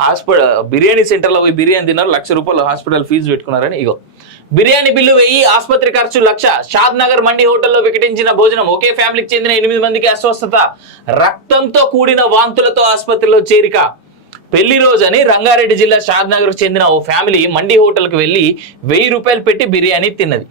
Hospital biryani సెంటర్లో పోయి బిర్యానీ తిన్నారు, ₹1,00,000 హాస్పిటల్ ఫీజు పెట్టుకున్నారని. ఇగో బిర్యానీ బిల్లు 1000, ఆసుపత్రి ఖర్చు 1,00,000. షాద్ నగర్ మండి హోటల్లో వికటించిన భోజనం, ఒకే ఫ్యామిలీకి చెందిన 8 మందికి అస్వస్థత, రక్తంతో కూడిన వాంతులతో ఆసుపత్రిలో చేరిక. పెళ్లి రోజని రంగారెడ్డి జిల్లా షాద్ నగర్ కు చెందిన ఓ ఫ్యామిలీ మండి హోటల్ కు వెళ్లి ₹1000 పెట్టి బిర్యానీ తిన్నది.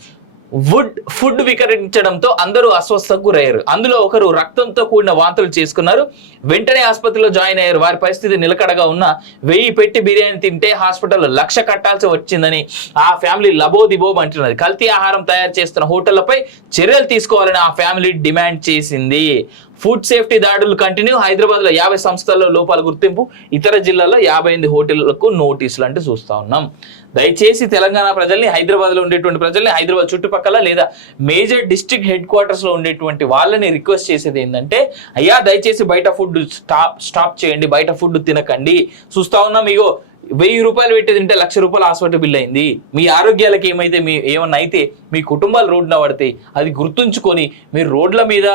ఫుడ్ వికరించడంతో అందరూ అస్వస్థకు గురయ్యారు. అందులో ఒకరు రక్తంతో కూడిన వాంతులు చేసుకున్నారు. వెంటనే ఆసుపత్రిలో జాయిన్ అయ్యారు. వారి పరిస్థితి నిలకడగా ఉన్న 1000 పెట్టి బిర్యానీ తింటే హాస్పిటల్లో 1,00,000 కట్టాల్సి వచ్చిందని ఆ ఫ్యామిలీ లబోదిబోబ్ అంటున్నది. కల్తీ ఆహారం తయారు చేస్తున్న హోటళ్లపై చర్యలు తీసుకోవాలని ఆ ఫ్యామిలీ డిమాండ్ చేసింది. ఫుడ్ సేఫ్టీ దాడులు కంటిన్యూ. హైదరాబాద్ లో 50 సంస్థల్లో లోపాల గుర్తింపు, ఇతర జిల్లాల్లో 58 హోటళ్లకు నోటీసులు అంటే చూస్తా ఉన్నాం. దయచేసి తెలంగాణ ప్రజల్ని, హైదరాబాద్ లో ఉండేటువంటి ప్రజల్ని, హైదరాబాద్ చుట్టుపక్కల లేదా మేజర్ డిస్ట్రిక్ట్ హెడ్ క్వార్టర్స్ లో ఉండేటువంటి వాళ్ళని రిక్వెస్ట్ చేసేది ఏంటంటే, అయ్యా దయచేసి బయట ఫుడ్ స్టాప్ చేయండి, బయట ఫుడ్ తినకండి. చూస్తా ఉన్నాం ఇగో ₹1000 పెట్టి తింటే ₹1,00,000 హాస్పిటల్ బిల్ అయింది. మీ ఆరోగ్యాలకు ఏమన్నా అయితే మీ కుటుంబాలు రోడ్డున పడితే అది గుర్తుంచుకొని మీరు రోడ్ల మీద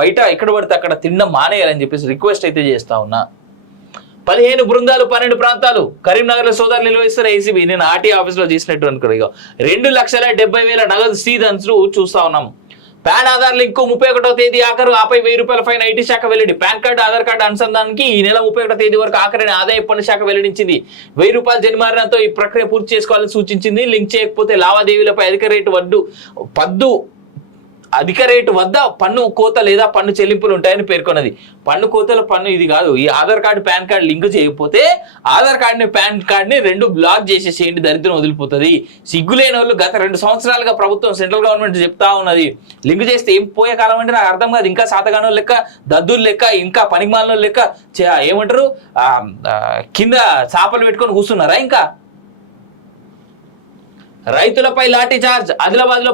బయట ఎక్కడ పడితే అక్కడ తినడం మానేయాలని చెప్పేసి రిక్వెస్ట్ అయితే చేస్తా ఉన్నా. 15 బృందాలు 12 ప్రాంతాలు కరీంనగర్ లో సోదరులు నిర్వహిస్తున్న ఏసీబీ నేను ఆర్టీ ఆఫీస్ లో చేసినట్టు అనుకో. 2,70,000 నగదు సీజన్స్ చూస్తా ఉన్నాం. పాన్ ఆధార్ లింక్ 31వ తేదీ ఆఖరు, ఆపై ₹1000 ఫైన్. ఐటీ శాఖ వెల్లడి. పాన్ కార్డు ఆధార్ కార్డు అనుసంధానానికి ఈ నెల 31వ తేదీ వరకు ఆఖరిని ఆదాయ పన్ను శాఖ వెల్లడించింది. ₹1000 జరిమానాతో ఈ ప్రక్రియ పూర్తి చేసుకోవాలని సూచించింది. లింక్ చేయకపోతే లావాదేవీలపై అధిక రేటు వద్ద పన్ను కోత లేదా పన్ను చెల్లింపులు ఉంటాయని పేర్కొన్నది. పన్ను కోతల పన్ను ఇది కాదు. ఈ Aadhaar card pan card link చేయకపోతే ఆధార్ కార్డుని పాన్ కార్డుని 2 బ్లాక్ చేసేసేయండి, దరిద్రం వదిలిపోతుంది. సిగ్గులేని వాళ్ళు గత 2 సంవత్సరాలుగా ప్రభుత్వం సెంట్రల్ గవర్నమెంట్ చెప్తా ఉన్నది. లింక్ చేస్తే ఏం పోయే కాలం అంటే నాకు అర్థం కాదు. ఇంకా సాతగానో లెక్క, దద్దులు లెక్క, ఇంకా పనికిమాలిన లెక్క ఏమంటారు కింద చాపలు పెట్టుకొని కూర్చున్నారా? ఇంకా రైతులపై లాఠీ చార్జ్. ఆదిలాబాద్ లో